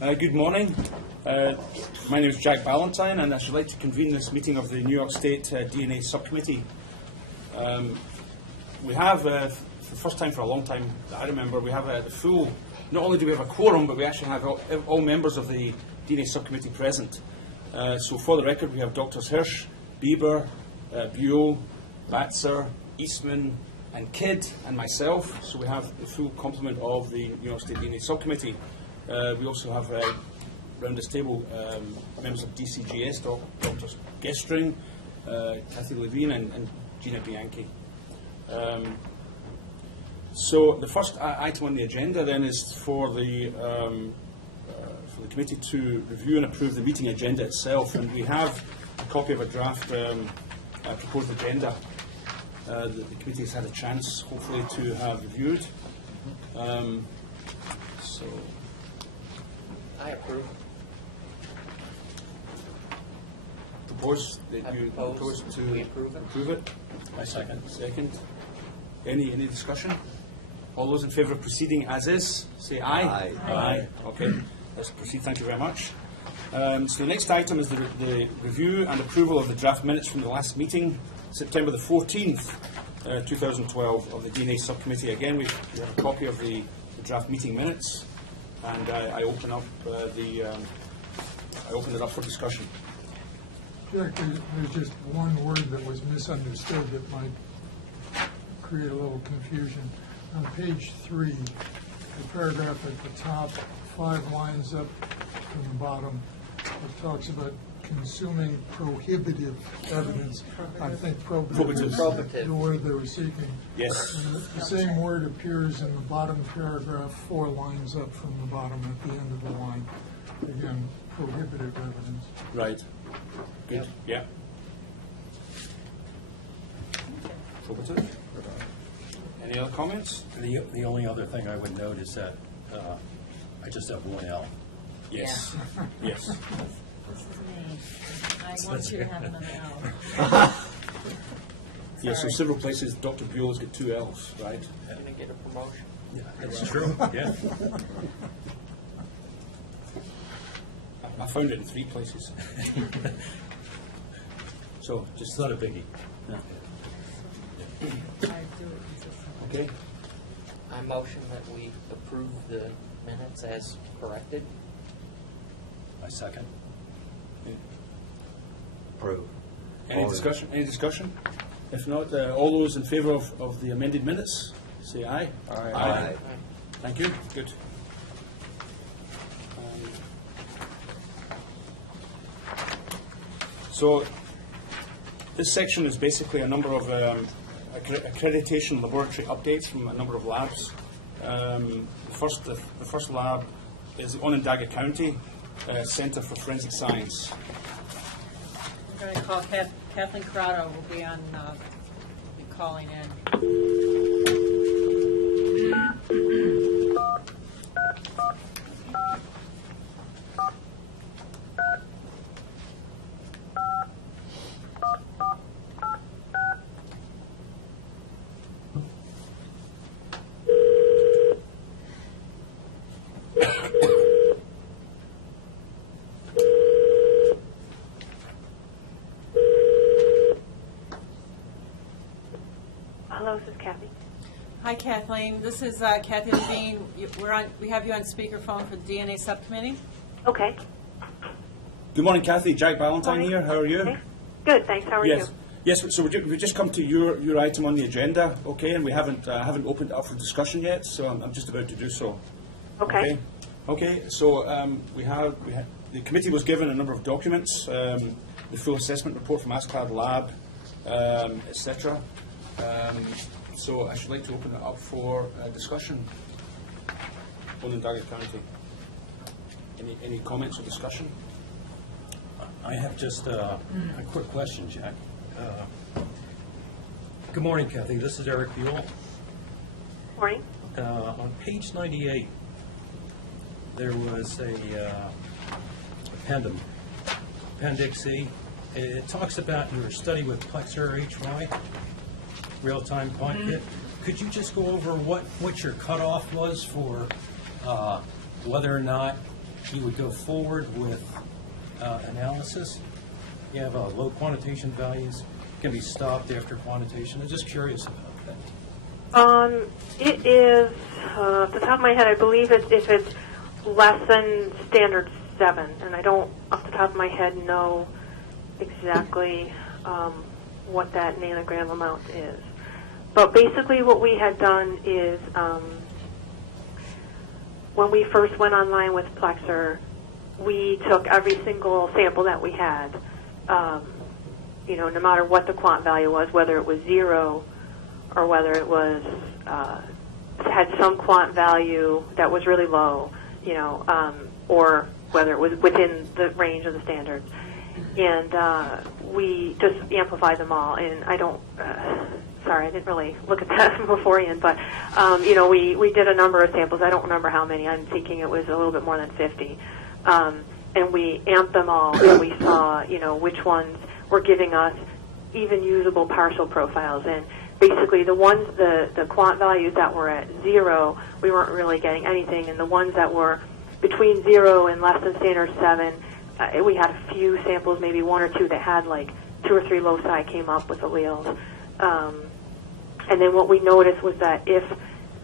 Good morning. My name is Jack Ballantyne, and I should like to convene this meeting of the New York State DNA Subcommittee. We have, for the first time for a long time that I remember, we have the full, not only do we have a quorum, but we actually have all members of the DNA Subcommittee present. So for the record, we have Drs. Hirsch, Bieber, Buell, Batzer, Eastman, and Kidd, and myself. So we have the full complement of the New York State DNA Subcommittee. We also have around this table members of DCGS, Drs. Gestring, Kathy Levine, and Gina Bianchi. So the first item on the agenda then is for the committee to review and approve the meeting agenda itself, and we have a copy of a draft proposed agenda that the committee has had a chance, hopefully, to have reviewed. So I approve. Propose that you propose to we approve it. I second. Any discussion? All those in favour of proceeding as is, say aye. Aye. Okay. Let's proceed. Thank you very much. So the next item is the review and approval of the draft minutes from the last meeting, September the 14th, 2012, of the DNA Subcommittee. Again, we have a copy of the draft meeting minutes, and I open up I open it up for discussion. Jack, there's just one word that was misunderstood that might create a little confusion. On page 3, the paragraph at the top, 5 lines up from the bottom, it talks about consuming prohibitive evidence. I think probative is the word they were seeking. Yes. And the same word appears in the bottom paragraph 4 lines up from the bottom at the end of the line. Again, prohibitive evidence. Right. Good. Yeah. Probative. Any other comments? The only other thing I would note is that I just have one L. Yes. Yeah. Yes. This is me. I want you to have another L. Yes, so several places Dr. Buell has got 2 L's, right? Going to get a promotion. Yeah, that's true. Yeah. I found it in 3 places. So just It's not a biggie. yeah. I do it consistently. Okay. I motion that we approve the minutes as corrected. I second. Approve. Any discussion? Any discussion? If not, all those in favour of the amended minutes, say aye. Aye. Thank you. Good. So this section is basically a number of accreditation laboratory updates from a number of labs. The first lab is the Onondaga County Centre for Forensic Science. I'm going to call Kathleen Corrado will be on, be calling in. Hello, this is Kathy. Hi, Kathleen. This is Kathy Levine. We have you on speakerphone for the DNA Subcommittee. Okay. Good morning, Kathy. Jack Ballantyne Morning. here. How are you? Okay. Good, thanks. How are Yes. you? Yes. So we just come to your item on the agenda, okay? And we haven't opened it up for discussion yet, so I'm just about to do so. Okay. Okay. So we have the committee was given a number of documents, the full assessment report from ASCAD Lab, etc. So I should like to open it up for discussion. Onondaga County. Any comments or discussion? I have just a quick question, Jack. Good morning, Kathy. This is Eric Buell. Morning. On page 98, there was a addendum, Appendix C. It talks about your study with Plexer HY, real-time quantitative. Could you just go over what your cutoff was for whether or not you would go forward with analysis. You have low quantitation values, can be stopped after quantitation. I'm just curious about that. It is, off the top of my head, I believe it's if it's less than standard 7, and I don't, off the top of my head, know exactly what that nanogram amount is. But basically what we had done is when we first went online with Plexer, we took every single sample that we had, no matter what the quant value was, whether it was 0 or whether it was had some quant value that was really low, or whether it was within the range of the standards. And we just amplified them all. And I don't, sorry, I didn't really look at that beforehand, but, we did a number of samples. I don't remember how many. I'm thinking it was a little bit more than 50. And we amped them all, and we saw, which ones were giving us even usable partial profiles. And basically the ones, the quant values that were at 0, we weren't really getting anything. And the ones that were between 0 and less than standard 7, we had a few samples, maybe 1 or 2, that had like 2 or 3 loci came up with alleles. And then what we noticed was that if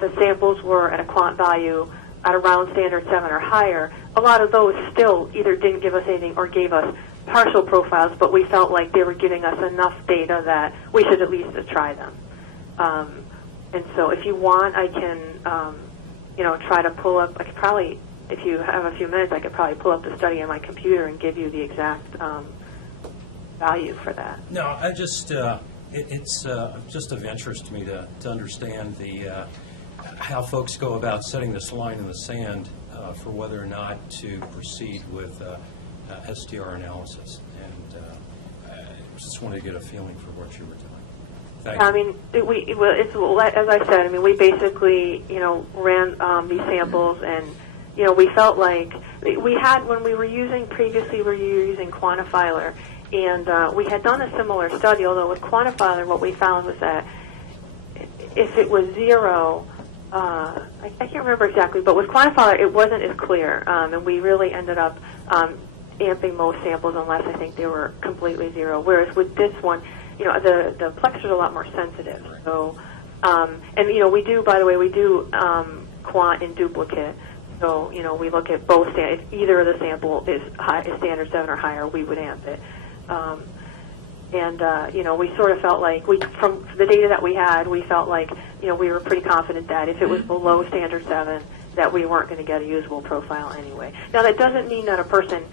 the samples were at a quant value at around standard 7 or higher, a lot of those still either didn't give us anything or gave us partial profiles, but we felt like they were giving us enough data that we should at least try them. And so if you want, I can, try to pull up, I could probably, if you have a few minutes, I could probably pull up the study on my computer and give you the exact value for that. No, I just, it's just of interest to me to understand the how folks go about setting this line in the sand for whether or not to proceed with STR analysis. And I just wanted to get a feeling for what you were doing. Thank you. I mean, it's as I said. I mean, we basically, ran these samples, and we felt like we had when we were using previously. We were using Quantifiler, and we had done a similar study. Although with Quantifiler, what we found was that if it was 0, I can't remember exactly, but with Quantifiler, it wasn't as clear, and we really ended up amping most samples unless I think they were completely 0. Whereas with this one, the Plexer's a lot more sensitive. So, and we do, by the way, we do quant in duplicate. So, we look at both. If either of the sample is standard 7 or higher, we would amp it. We sort of felt like from the data that we had, we felt like we were pretty confident that if it was below standard 7, that we weren't going to get a usable profile anyway. Now, that doesn't mean that a person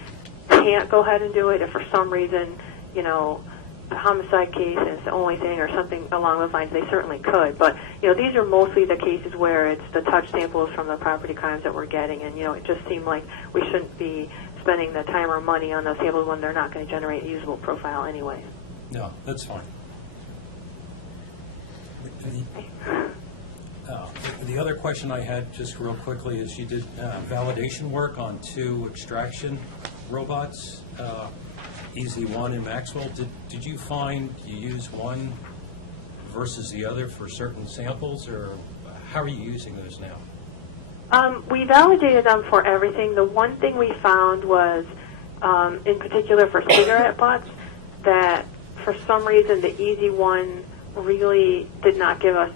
can't go ahead and do it if for some reason, a homicide case is the only thing or something along those lines. They certainly could. But, these are mostly the cases where it's the touch samples from the property crimes that we're getting. And, it just seemed like we shouldn't be spending the time or money on those samples when they're not going to generate a usable profile anyway. No, that's fine. The other question I had, just real quickly, is you did validation work on 2 extraction robots, EZ1 and Maxwell. Did you find you use one versus the other for certain samples, or how are you using those now? We validated them for everything. The one thing we found was, in particular for cigarette butts, that for some reason the EZ1 really did not give us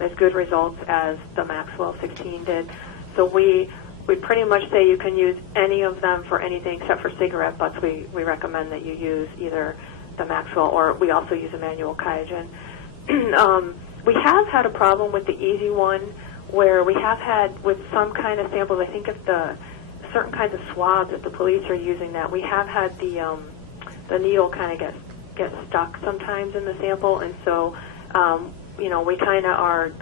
as good results as the Maxwell 16 did. So we pretty much say you can use any of them for anything except for cigarette butts. We recommend that you use either the Maxwell or we also use a manual Kyogen. We have had a problem with the EZ1 where we have had with some kind of samples, I think of the certain kinds of swabs that the police are using, that we have had the needle kind of get stuck sometimes in the sample, and so we kind of are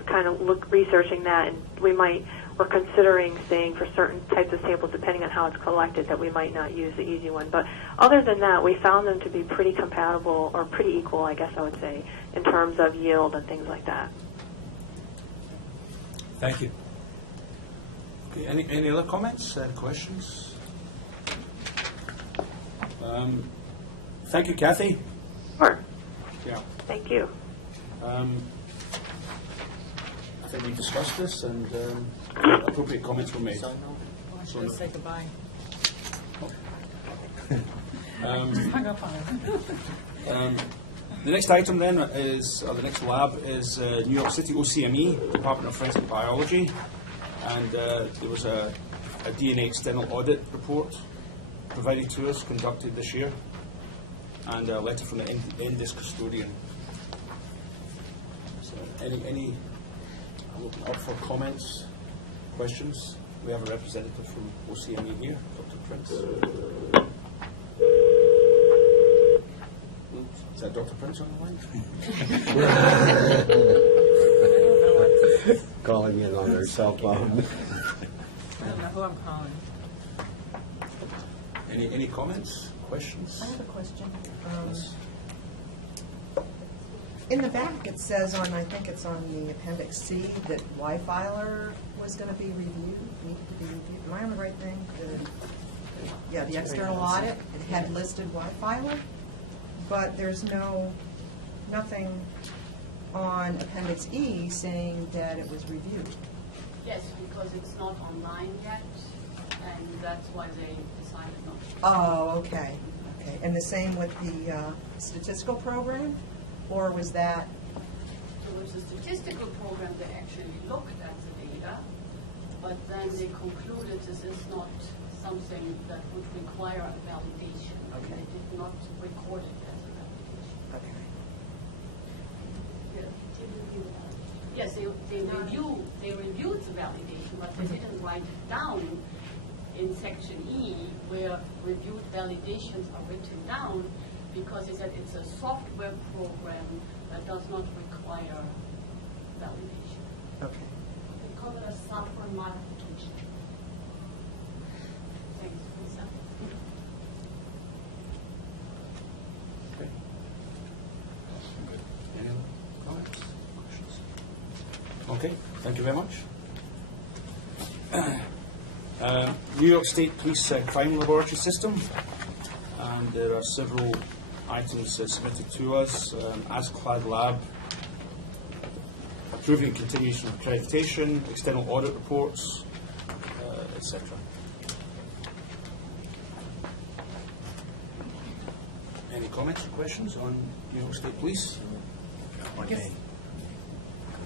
researching that, and we're considering saying for certain types of samples, depending on how it's collected, that we might not use the easy one. But other than that, we found them to be pretty compatible, or pretty equal, I guess I would say, in terms of yield and things like that. Thank you. Okay, any other comments, questions? Thank you, Kathy. Sure. Yeah. Thank you. I think we discussed this, and appropriate comments were made. So, no. Let's say goodbye. Hung up on it. The next item then is, or the next lab is New York City OCME, Department of Forensic Biology, and there was a DNA external audit report provided to us, conducted this year, and a letter from the NDIS custodian. So any, I'm open up for comments, questions. We have a representative from OCME here, Dr. Prince. Is that Dr. Prince on the line? Calling in on their cell phone. I don't know who I'm calling. Any comments, questions? I have a question. Yes. In the back, it says on, I think it's on the Appendix C, that Y-filer was going to be reviewed, needed to be reviewed. Am I on the right thing? Yeah, the external audit, it had listed Y-filer, but there's nothing on Appendix E saying that it was reviewed. Yes, because it's not online yet, and that's why they decided not to. Oh, okay. Okay. And the same with the statistical program? Or was that? There was a statistical program that actually looked at the data, but then they concluded this is not something that would require a validation. Okay. They did not record it as a validation. Okay. Yes, they reviewed the validation, but they didn't write it down in section E, where reviewed validations are written down, because they said it's a software program that does not require validation. Okay. They call it a software modification. Thanks, Lisa. Okay. Any other comments, questions? Okay, thank you very much. New York State Police Crime Laboratory System, and there are several items submitted to us. ASCLAD Lab, approving continuation of accreditation, external audit reports, etc. Any comments or questions on New York State Police? I guess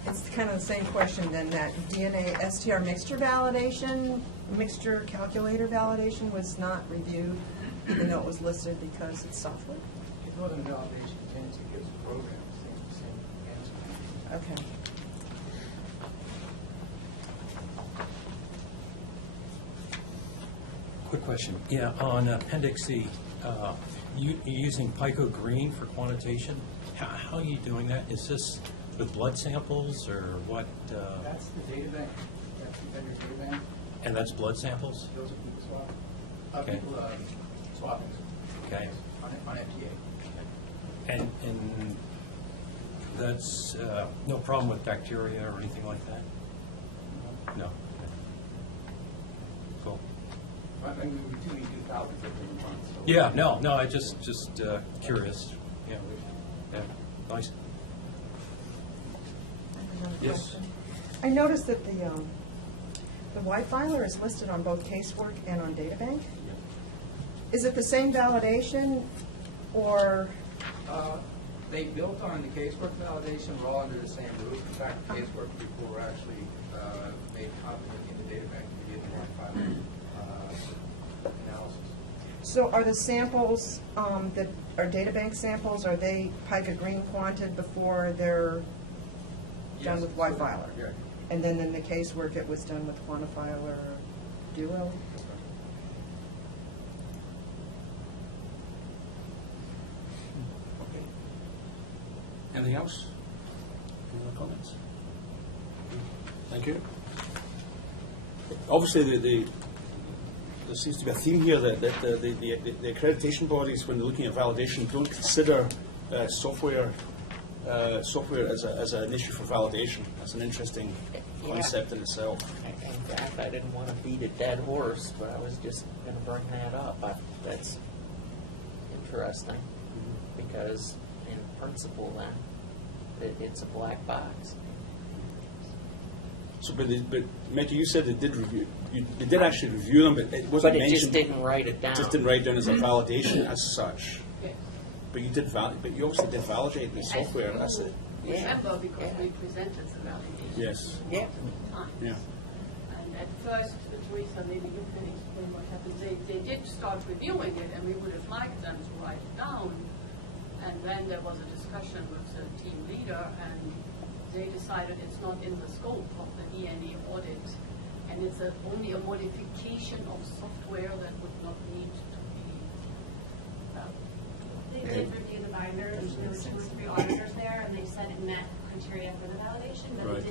it's kind of the same question then, that DNA STR mixture validation, mixture calculator validation was not reviewed, even though it was listed because it's software? It wasn't validation, it gives a program the same answer. Okay. Quick question. Yeah, on Appendix C, you're using Pico Green for quantitation. How are you doing that? Is this with blood samples or what? That's the data bank. That's the vendor data bank. And that's blood samples? Those are people swapping. Okay. People swapping. Okay. On FDA. And that's no problem with bacteria or anything like that? No. Cool. I mean, we routinely do thousands every month. So Yeah, no, I just curious. Yeah, nice. Another Yes. question. I noticed that the Y-filer is listed on both casework and on databank. Is it the same validation, or? They built on the casework validation. We're all under the same roof. In fact, the casework people were actually made competent in the data bank to do the Y-filer analysis. So are the samples that are databank samples, are they Pica Green quanted before they're done Yes. with Y-filer? Yeah. And then in the casework, it was done with quantifiler duo? Okay. Anything else? Any other comments? Thank you. Obviously, there seems to be a theme here that the accreditation bodies, when they're looking at validation, don't consider software as an issue for validation. That's an interesting concept in itself. In fact, I didn't want to beat a dead horse, but I was just going to bring that up. That's interesting, because in principle then, it's a black box. So, but Mickey, you said they did review. They did actually review them, but it wasn't But it mentioned. just didn't write it down. Just didn't write down as a validation as such. Yes. But you did but you obviously did validate the software. That's it. Remember, because Yeah. we presented the validation. Yes. Yeah. Times. Yeah. And at first, Teresa, maybe you can explain what happened. They did start reviewing it, and we would have liked them to write it down. And then there was a discussion with the team leader, and they decided it's not in the scope of the DNA audit, and it's only a modification of software that would not need to be. They did review the binder, and there were 2 or 3 auditors there, and they said it met criteria for the validation, but Right.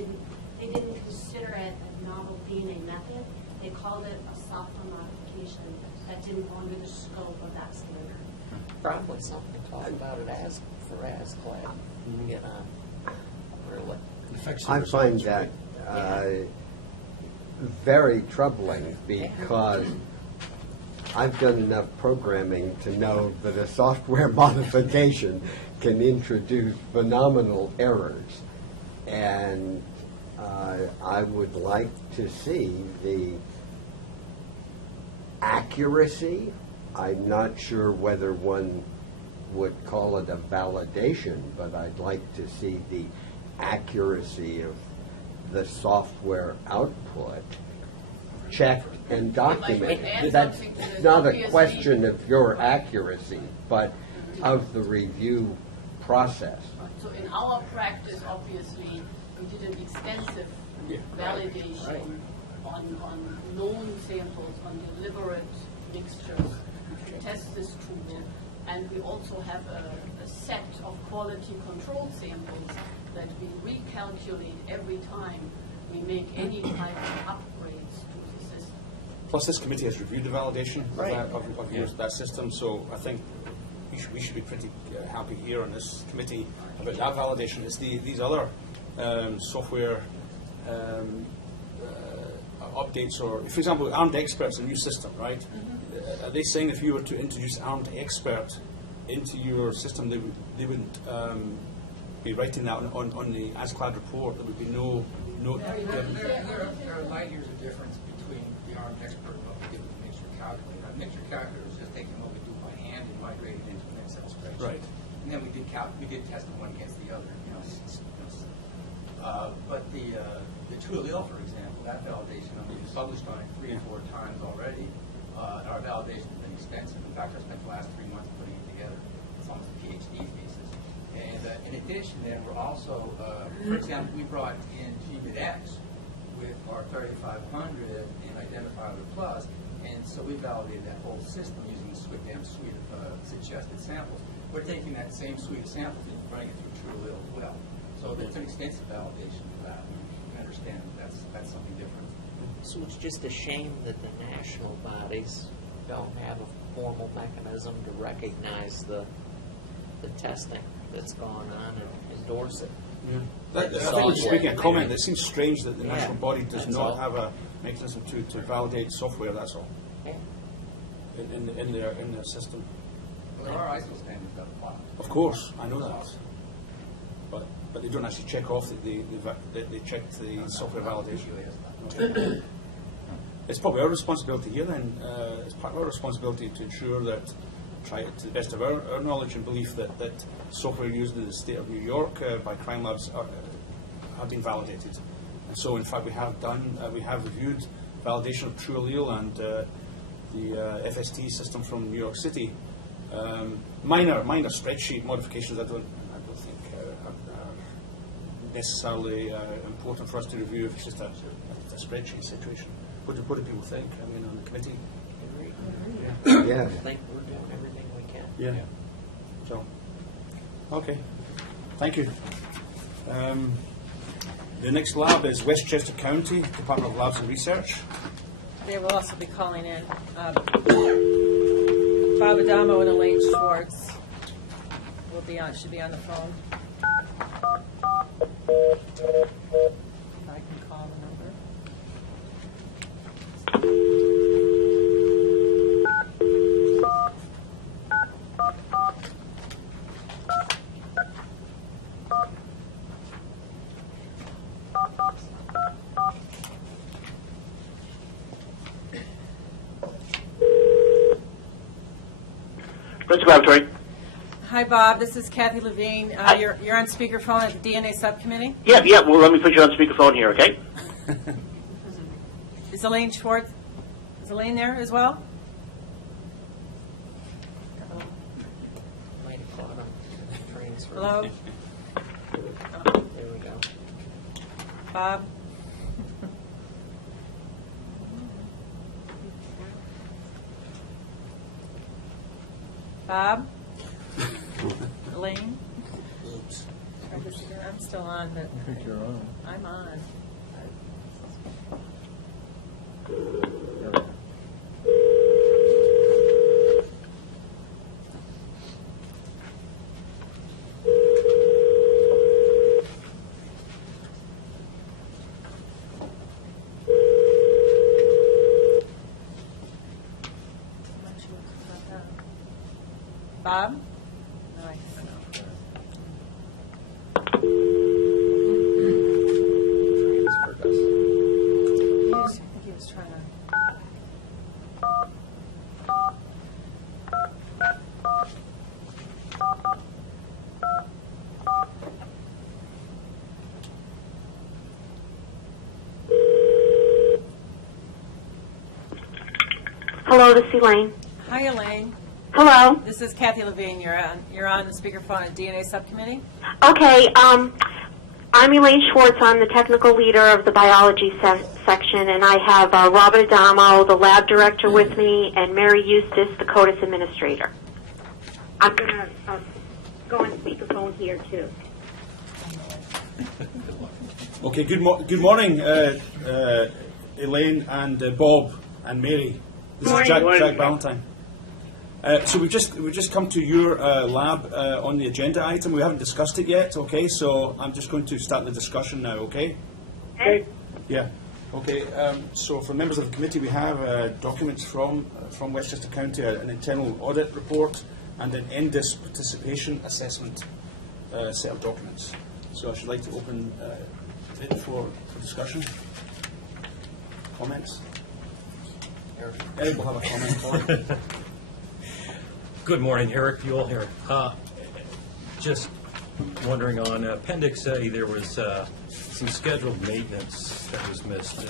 they didn't consider it a novel DNA method. They called it a software modification that didn't fall under the scope of that standard. Probably something to talk about it as clad. You know, really. Affects the I find results, that right? very troubling because I've done enough programming to know that a software modification can introduce phenomenal errors. And I would like to see the accuracy. I'm not sure whether one would call it a validation, but I'd like to see the accuracy of the software output checked and documented. That's not a question of your accuracy, but of the review process. So in our practice, obviously, we did an extensive validation on known samples, on deliberate mixtures to test this tool. And we also have a set of quality control samples that we recalculate every time we make any type of upgrades to the system. Plus, this committee has reviewed the validation Right. of that system, so I think we should be pretty happy here on this committee about that validation. It's these other software updates, or, for example, Armed Expert's a new system, right? Are they saying if you were to introduce Armed Expert into your system, they wouldn't be writing that on the ASCLAD report? There would be no note given? There are light years of difference between the armed expert and what we do with the mixture calculator. Our mixture calculator is just taking what we do by hand and migrating it into an Excel spreadsheet. Right. And then we did test them one against the other. But the true allele, for example, that validation, we've published on it 3 or 4 times already. Our validation has been extensive. In fact, I spent the last 3 months putting it together. It's almost a PhD thesis. And in addition, then we're also, for example, we brought in GBIT-X with our 3500 and Identifier Plus, and so we validated that whole system using the SWIFT-M suite of suggested samples. We're taking that same suite of samples and running it through True Allele as well. So it's an extensive validation for that. You can understand that that's something different. So it's just a shame that the national bodies don't have a formal mechanism to recognize the testing that's gone on and endorse it. I think we're just making a comment. It seems strange that the Yeah, national body does that's not all. have a mechanism to validate software. That's all Yeah. in their system. Well, there are ISO standards that apply. Of course, I know that, but they don't actually check off that they checked the software validation. It's probably our responsibility here then. It's part of our responsibility to ensure that, try to the best of our knowledge and belief, that software used in the state of New York by crime labs have been validated. And so, in fact, we have reviewed validation of True Allele and the FST system from New York City. Minor spreadsheet modifications I don't think are necessarily important for us to review if it's just a spreadsheet situation. What do people think? I mean, on the committee? Yeah. I think we're doing everything we can. Yeah. So, okay. Thank you. The next lab is Westchester County Department of Labs and Research. They will also be calling in. Bob Adamo and Elaine Schwartz should be on the phone. If I can call the number. Principal Laboratory. Hi, Bob. This is Kathy Levine. You're on speakerphone at the DNA Subcommittee. Yeah. Well, let me put you on speakerphone here, okay? Is Elaine Schwartz? Is Elaine there as well? Might have caught him. Transfer. Hello, There we go. Bob. Bob. Elaine. Oops. Try this again. I'm still on, but I think you're on. I'm on. Bob? No, I don't know. Transferred us. I think he was trying to. Hello, this is Elaine. Hi, Elaine. Hello. This is Kathy Levine. You're on the speakerphone at DNA Subcommittee. Okay, I'm Elaine Schwartz. I'm the technical leader of the biology section, and I have Robert Adamo, the lab director, with me, and Mary Eustace, the CODIS administrator. I'm going to go on speakerphone here, too. Okay, good morning, Elaine and Bob and Mary. This is Jack Valentine. So we've just come to your lab on the agenda item. We haven't discussed it yet, okay? So I'm just going to start the discussion now, okay? Okay. Yeah. Okay. So for members of the committee, we have documents from Westchester County, an internal audit report, and an NDIS participation assessment set of documents. So I should like to open it for discussion. Comments? Eric will have a comment for it. Good morning, Eric Buell here. Just wondering, on Appendix A, there was some scheduled maintenance that was missed.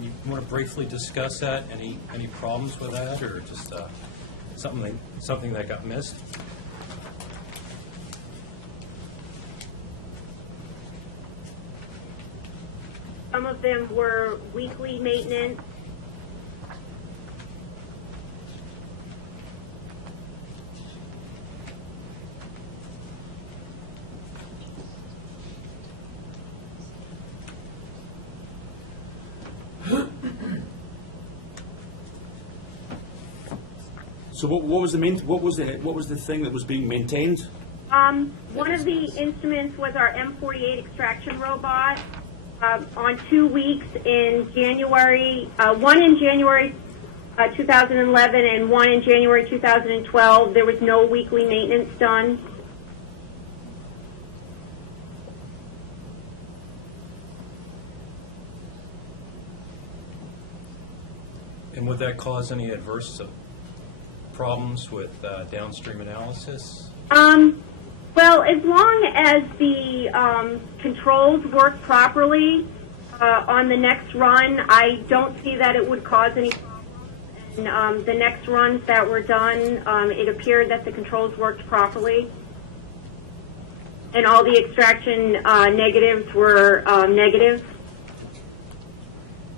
You want to briefly discuss that? Any problems with that, or just something that got missed? Some of them were weekly maintenance. So what was the thing that was being maintained? One of the instruments was our M48 extraction robot. On 2 weeks in January, one in January 2011 and one in January 2012, there was no weekly maintenance done. And would that cause any adverse problems with downstream analysis? Well, as long as the controls work properly on the next run, I don't see that it would cause any problems. And the next runs that were done, it appeared that the controls worked properly. And all the extraction negatives were negative.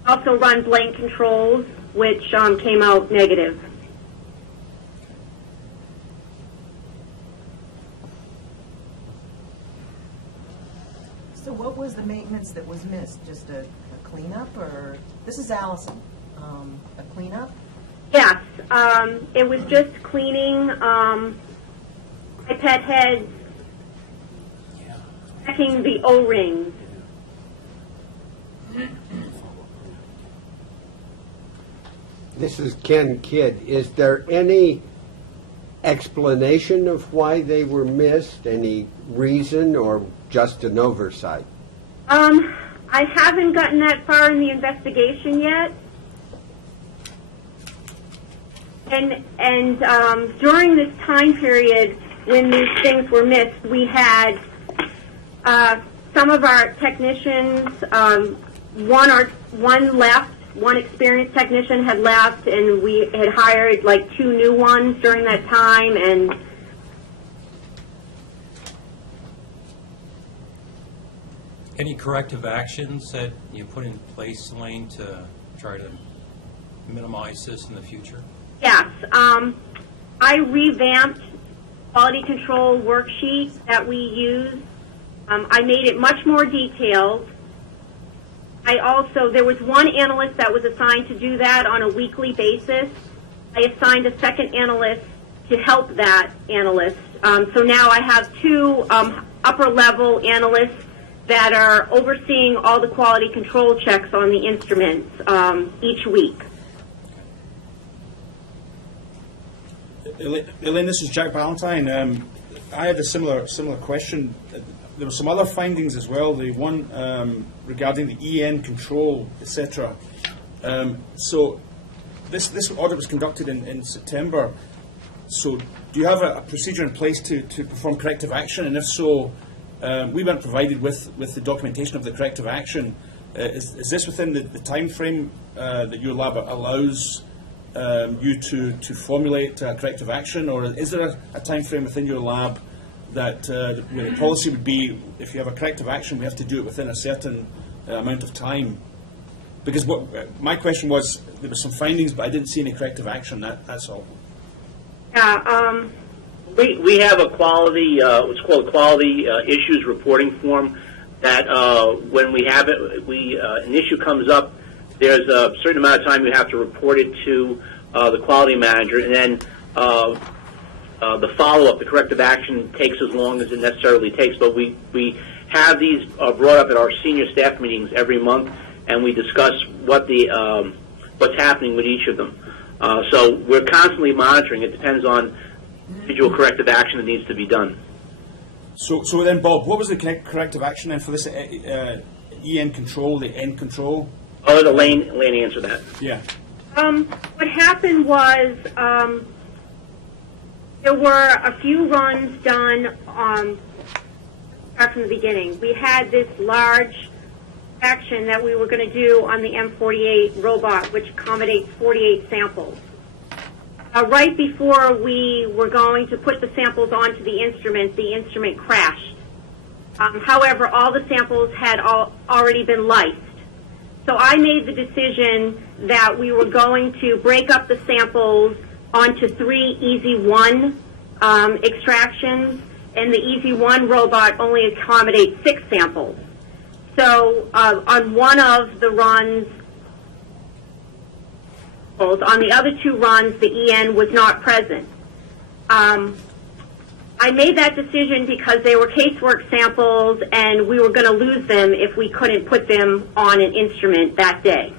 Also run blank controls, which came out negative. So what was the maintenance that was missed? Just a cleanup, or, this is Allison, a cleanup? Yes, it was just cleaning pipette heads, checking the O-rings. This is Ken Kidd. Is there any explanation of why they were missed? Any reason, or just an oversight? I haven't gotten that far in the investigation yet. And during this time period when these things were missed, we had some of our technicians, one left, one experienced technician had left, and we had hired like 2 new ones during that time. And Any corrective actions that you put in place, Elaine, to try to minimize this in the future? yes, I revamped quality control worksheet that we use. I made it much more detailed. There was one analyst that was assigned to do that on a weekly basis. I assigned a second analyst to help that analyst. So now I have 2 upper-level analysts that are overseeing all the quality control checks on the instruments each week. Elaine, this is Jack Ballantyne. I had a similar question. There were some other findings as well. The one regarding the EN control, etc. So this audit was conducted in September. So do you have a procedure in place to perform corrective action? And if so, we weren't provided with the documentation of the corrective action. Is this within the time frame that your lab allows you to formulate corrective action, or is there a time frame within your lab that the policy would be, if you have a corrective action, we have to do it within a certain amount of time? Because my question was, there were some findings, but I didn't see any corrective action. That's all. Yeah. We have a quality, what's called a quality issues reporting form that when we have it, an issue comes up, there's a certain amount of time you have to report it to the quality manager, and then the follow-up, the corrective action, takes as long as it necessarily takes. But we have these brought up at our senior staff meetings every month, and we discuss what's happening with each of them. So we're constantly monitoring. It depends on individual corrective action that needs to be done. So then, Bob, what was the corrective action then for this EN control, the N control? I'll let Elaine answer that. Yeah. What happened was there were a few runs done back from the beginning. We had this large action that we were going to do on the M48 robot, which accommodates 48 samples. Right before we were going to put the samples onto the instrument crashed. However, all the samples had already been licensed. So I made the decision that we were going to break up the samples onto 3 Easy 1 extractions, and the Easy 1 robot only accommodates 6 samples. So on one of the runs, on the other 2 runs, the EN was not present. I made that decision because they were casework samples, and we were going to lose them if we couldn't put them on an instrument that day.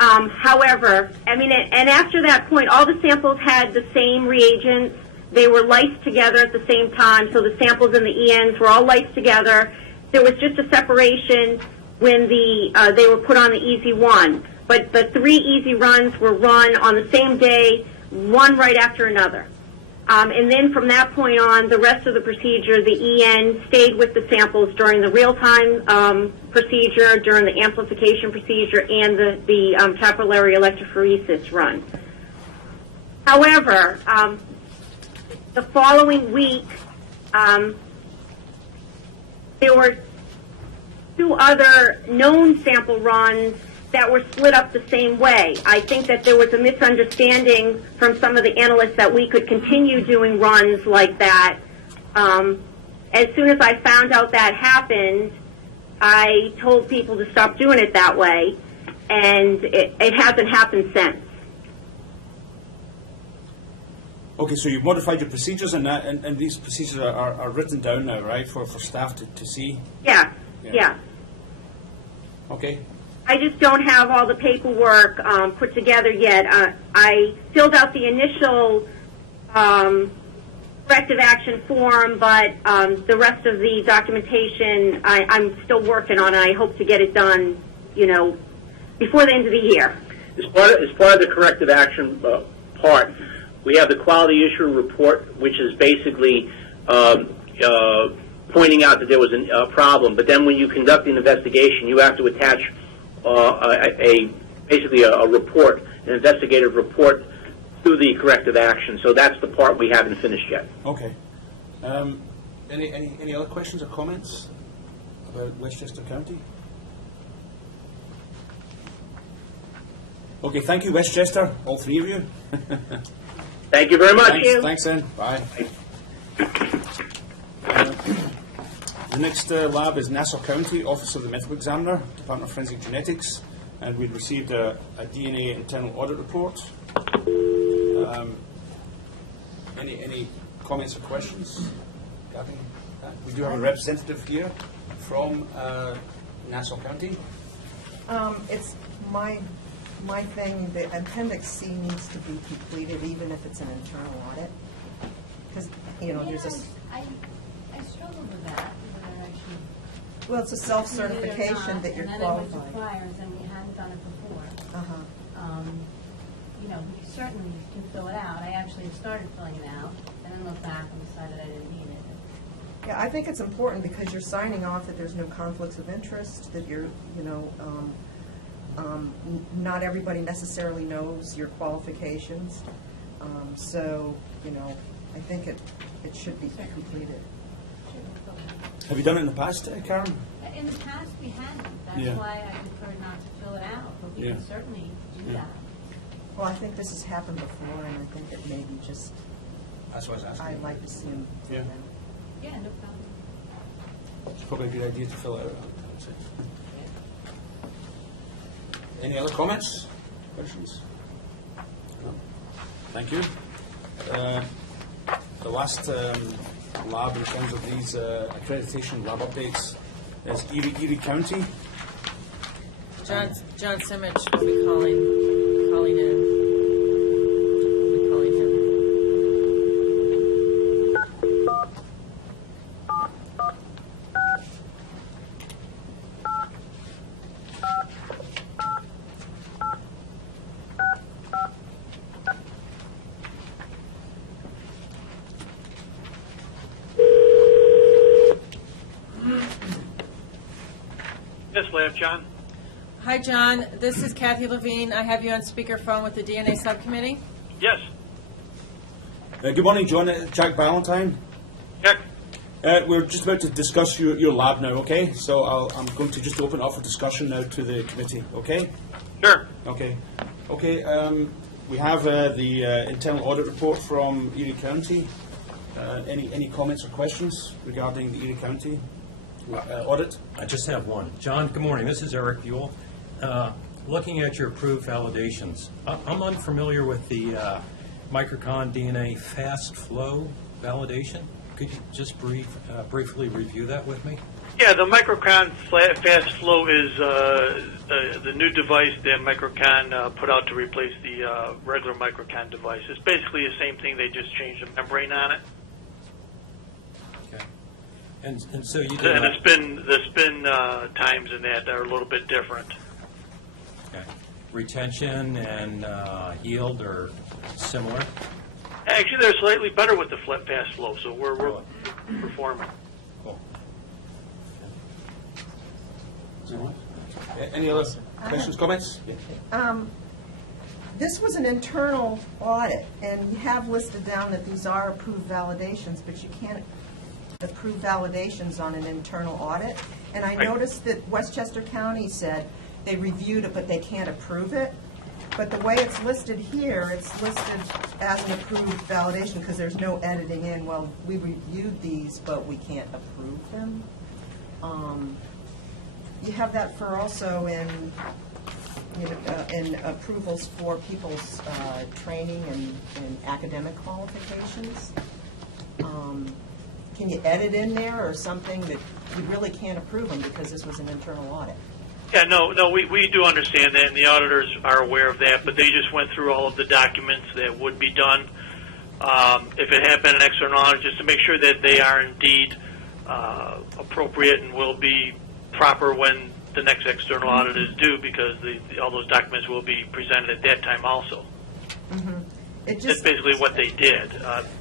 However, and after that point, all the samples had the same reagents. They were lysed together at the same time, so the samples and the ENs were all lysed together. There was just a separation when they were put on the Easy 1. But the 3 easy runs were run on the same day, one right after another. And then from that point on, the rest of the procedure, the EN stayed with the samples during the real-time procedure, during the amplification procedure, and the capillary electrophoresis run. However, the following week, there were 2 other known sample runs that were split up the same way. I think that there was a misunderstanding from some of the analysts that we could continue doing runs like that. As soon as I found out that happened, I told people to stop doing it that way, and it hasn't happened since. Okay, so you've modified your procedures, and these procedures are written down now, right, for staff to see? Yeah. Okay. I just don't have all the paperwork put together yet. I filled out the initial corrective action form, but the rest of the documentation I'm still working on, and I hope to get it done, before the end of the year. As part of the corrective action part. We have the quality issue report, which is basically pointing out that there was a problem. But then when you conduct an investigation, you have to attach basically a report, an investigative report, to the corrective action. So that's the part we haven't finished yet. Okay. Any other questions or comments about Westchester County? Okay, thank you, Westchester, all three of you. Thank you very much, Ian. Thanks, then. Bye. The next lab is Nassau County, Office of the Medical Examiner, Department of Forensic Genetics, and we've received a DNA internal audit report. Any comments or questions? Gavin? We do have a representative here from Nassau County. It's my thing, the Appendix C needs to be completed even if it's an internal audit. Because, there's I struggle with that. well, it's a self-certification that you're And then it qualified. was requires, and we hadn't done it before. You certainly can fill it out. I actually started filling it out, and then looked back and decided I didn't need it. Yeah, I think it's important because you're signing off that there's no conflicts of interest, that you're, not everybody necessarily knows your qualifications. I think it should be completed. Have you done it in the past, Karen? In the past, we hadn't. That's Yeah. why I prefer not to fill it out, but we Yeah. can certainly do that. Well, I think this has happened before, and I think it may be just, That's what I was asking. I'd like to see them. Yeah. Yeah, no problem. It's probably a good idea to fill it out. I would say. Any other comments, questions? No. Thank you. The last lab in terms of these accreditation lab updates is Erie County. John Simich will be calling in. We'll be calling him. Yes, Lab John. Hi, John. This is Kathy Levine. I have you on speakerphone with the DNA Subcommittee. Yes. Good morning, John. Jack Ballantyne. Jack. We're just about to discuss your lab now, okay? So I'm going to just open it up for discussion now to the committee, okay? Sure. Okay. Okay, we have the internal audit report from Erie County. Any comments or questions regarding the Erie County audit? I just have one. John, good morning. This is Eric Buell. Looking at your approved validations, I'm unfamiliar with the Microcon DNA fast flow validation. Could you just briefly review that with me? Yeah, the Microcon Fast Flow is the new device that Microcon put out to replace the regular Microcon device. It's basically the same thing. They just changed the membrane on it. Okay. And so you did And not- the spin times in that are a little bit different. Okay. Retention and yield are similar? Actually, they're slightly better with the Fast Flow, so we're performing. Cool. Any other questions, comments? Yeah. This was an internal audit, and you have listed down that these are approved validations, but you can't approve validations on an internal audit. And I noticed that Westchester County said they reviewed it, but they can't approve it. But the way it's listed here, it's listed as an approved validation because there's no editing in. Well, we reviewed these, but we can't approve them. You have that for also in approvals for people's training and academic qualifications. Can you edit in there or something that you really can't approve them because this was an internal audit? Yeah, no, we do understand that, and the auditors are aware of that, but they just went through all of the documents that would be done if it had been an external audit, just to make sure that they are indeed appropriate and will be proper when the next external audit is due, because all those documents will be presented at that time also. Mm-hmm. That's basically what they did.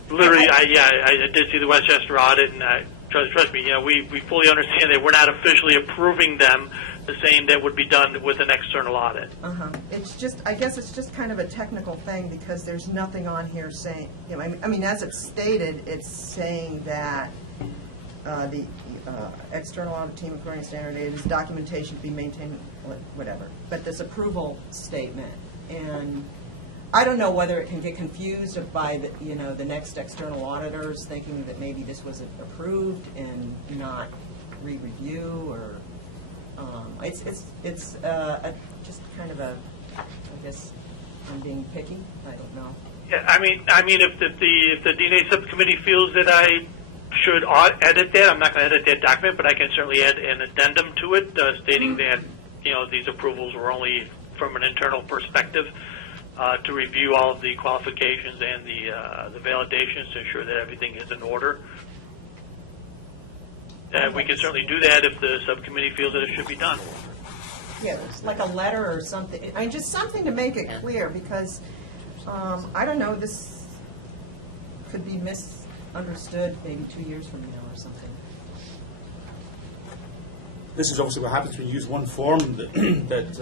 Literally, I did see the Westchester audit, and trust me, we fully understand that we're not officially approving them, the same that would be done with an external audit. It's just, I guess it's just kind of a technical thing because there's nothing on here saying, I mean, as it's stated, it's saying that the external audit team, according to standard aid, is documentation to be maintained, whatever. But this approval statement, and I don't know whether it can get confused by the next external auditors thinking that maybe this was approved and not re-review, or it's just kind of a, I guess I'm being picky. I don't know. Yeah, I mean, if the DNA subcommittee feels that I should edit that, I'm not going to edit that document, but I can certainly add an addendum to it stating that these approvals were only from an internal perspective. To review all of the qualifications and the validations to ensure that everything is in order. And we can certainly do that if the subcommittee feels that it should be done. Yeah, it's like a letter or something. I mean, just something to make it clear, because I don't know, this could be misunderstood maybe 2 years from now or something. This is obviously what happens when you use one form that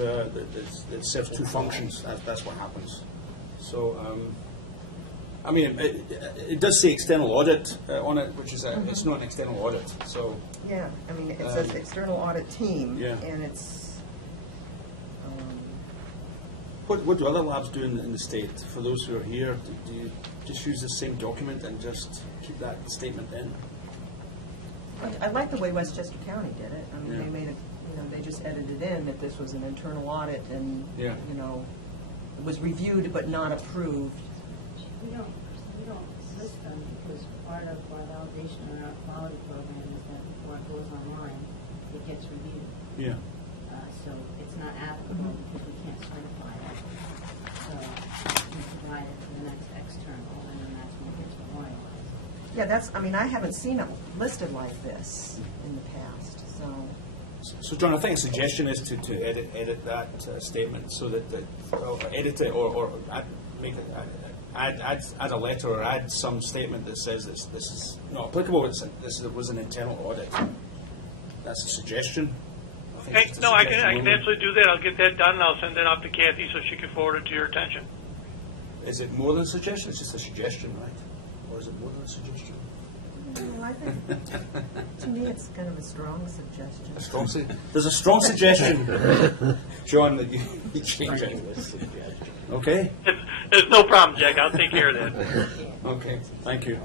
serves two functions. That's what happens. So, I mean, it does say external audit on it, which is it's not an external audit. So yeah, I mean, it says external audit team, and it's. What do other labs do in the state? For those who are here, do you just use the same document and just keep that statement in? I like the way Westchester County did it. I mean, they made it, they just edited in that this was an internal audit and, it was reviewed but not approved. We don't list them because part of our validation and our quality program is that before it goes online, it gets reviewed. Yeah. So it's not applicable because we can't certify it. So we provide it to the next external, and then that's when it gets memorialized. Yeah, I mean, I haven't seen it listed like this in the past, so. So, John, I think a suggestion is to edit that statement so that, edit it or add a letter or add some statement that says this is not applicable, this was an internal audit. That's a suggestion. Okay, no, I can absolutely do that. I'll get that done, and I'll send that off to Kathy so she can forward it to your attention. Is it more than a suggestion? It's just a suggestion, right? Or is it more than a suggestion? Well, I think, to me, it's kind of a strong suggestion. There's a strong suggestion, John, that you change it. Okay? There's no problem, Jack. I'll take care of that. Okay, thank you.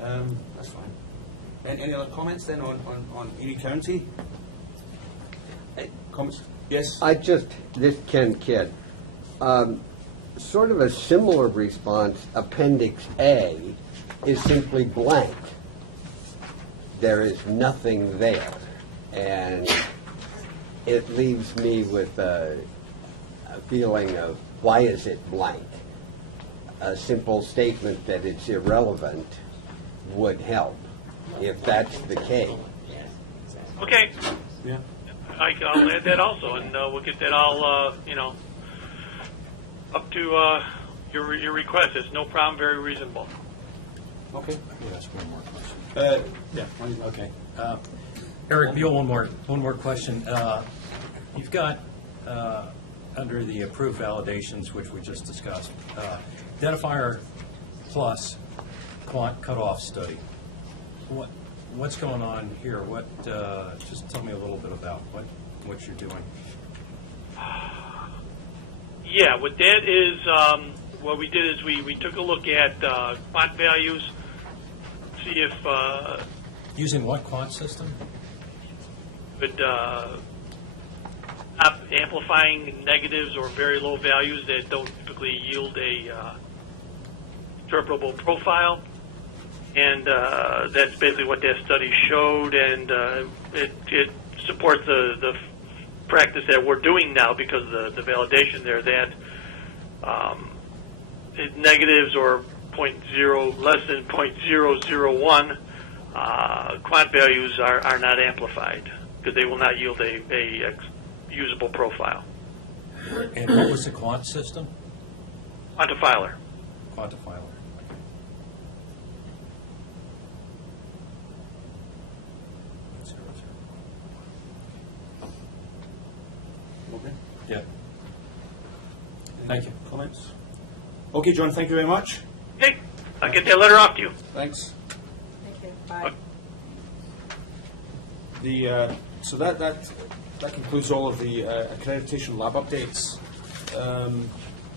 That's fine. Any other comments then on Erie County? Comments? Yes? This Ken Kidd. Sort of a similar response, Appendix A is simply blank. There is nothing there. And it leaves me with a feeling of, why is it blank? A simple statement that it's irrelevant would help, if that's the case. Okay. Yeah. I'll add that also, and we'll get that all, up to your request. It's no problem, very reasonable. Okay. That's one more question. Yeah. Okay. Eric Buell, one more question. You've got, under the approved validations, which we just discussed, identifier plus quant cutoff study. What's going on here? Just tell me a little bit about what you're doing. Yeah, what that is, what we did is we took a look at quant values, see if using what quant system? With amplifying negatives or very low values that don't typically yield a interpretable profile. And that's basically what that study showed, and it supports the practice that we're doing now because of the validation there that negatives or less than 0.001 quant values are not amplified because they will not yield a usable profile. And what was the quant system? Quantifiler. caught the filer. Okay. Yeah. Thank you. Comments? Okay, John, thank you very much. Okay, I'll get that letter off to you. Thanks. Thank you. Bye. So that concludes all of the accreditation lab updates.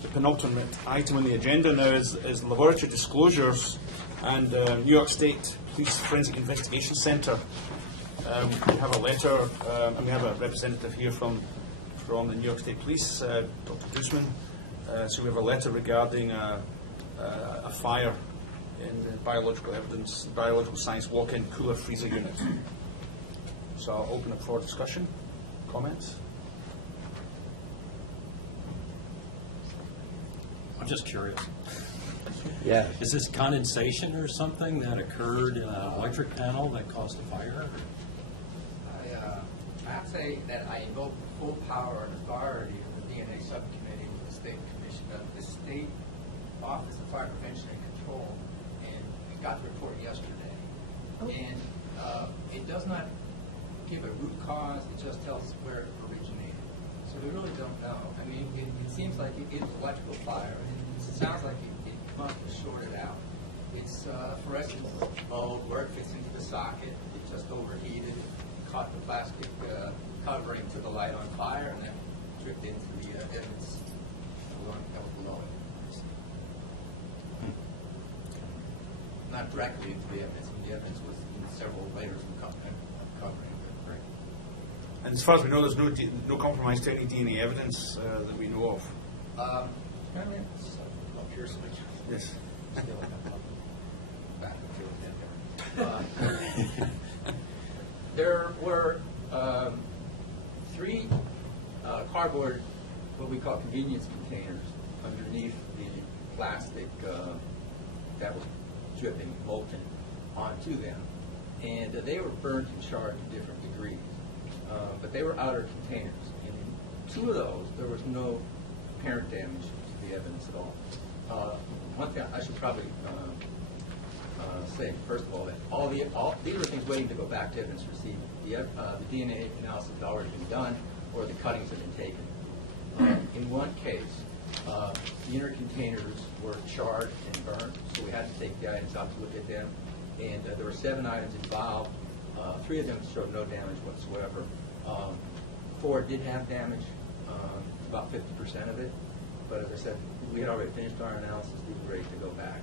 The penultimate item on the agenda now is laboratory disclosures and New York State Police Forensic Investigation Center. We have a letter, and we have a representative here from the New York State Police, Dr. Guzman. So we have a letter regarding a fire in the biological science walk-in cooler freezer unit. So I'll open up for discussion, comments. I'm just curious. Yeah. Is this condensation or something that occurred in an electric panel that caused a fire? I have to say that I invoke full power and authority of the DNA Subcommittee with the State Commission, the State Office of Fire Prevention and Control, and we got the report yesterday. And it does not give a root cause, it just tells us where it originated. So we really don't know. I mean, it seems like it is electrical fire, and it sounds like it must have shorted out. It's fluorescent bulb where it fits into the socket. It just overheated, caught the plastic covering to the light on fire, and that dripped into the evidence that was below it. Not directly into the evidence. I mean, the evidence was in several layers of covering. And as far as we know, there's no compromise to any DNA evidence that we know of. Yes. There were 3 cardboard, what we call convenience containers, underneath the plastic that was dripping molten onto them. And they were burnt and charred to different degrees. But they were outer containers. In 2 of those, there was no apparent damage to the evidence at all. One thing I should probably say, first of all, that these are things waiting to go back to evidence received. The DNA analysis has already been done, or the cuttings have been taken. In one case, the inner containers were charred and burned, so we had to take the items out to look at them. And there were 7 items involved. 3 of them showed no damage whatsoever. 4 did have damage, about 50% of it. But as I said, we had already finished our analysis. We were ready to go back.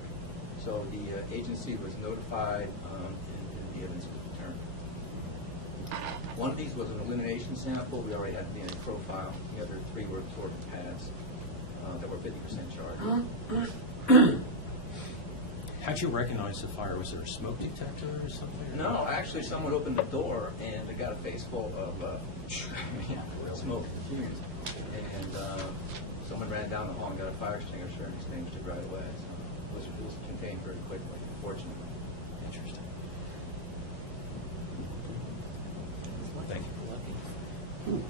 So the agency was notified, and the evidence was determined. One of these was an elimination sample. We already had the DNA profile. The other 3 were absorbent pads that were 50% charged. How'd you recognize the fire? Was there a smoke detector or something? No, actually, someone opened the door and they got a face full of smoke and fumes. And someone ran down the hall and got a fire extinguisher and extinguished it right away. So it was contained very quickly, fortunately. Interesting. Thank you.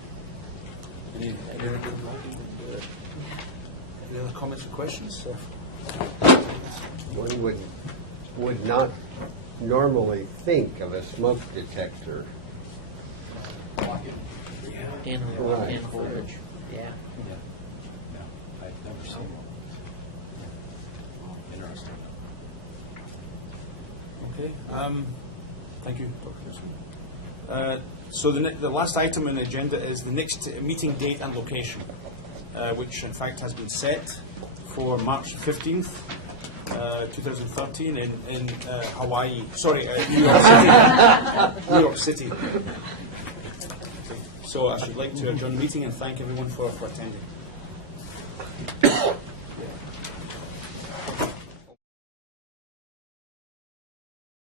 Any other comments or questions? One would not normally think of a smoke detector. In Right. footage, yeah. Yeah. No, I've never seen one. Interesting. Okay. Thank you, Dr. Guzman. So the last item on the agenda is the next meeting date and location, which in fact has been set for March 15th, 2013 in Hawaii. Sorry, New York City. New York City. So I should like to adjourn the meeting and thank everyone for attending.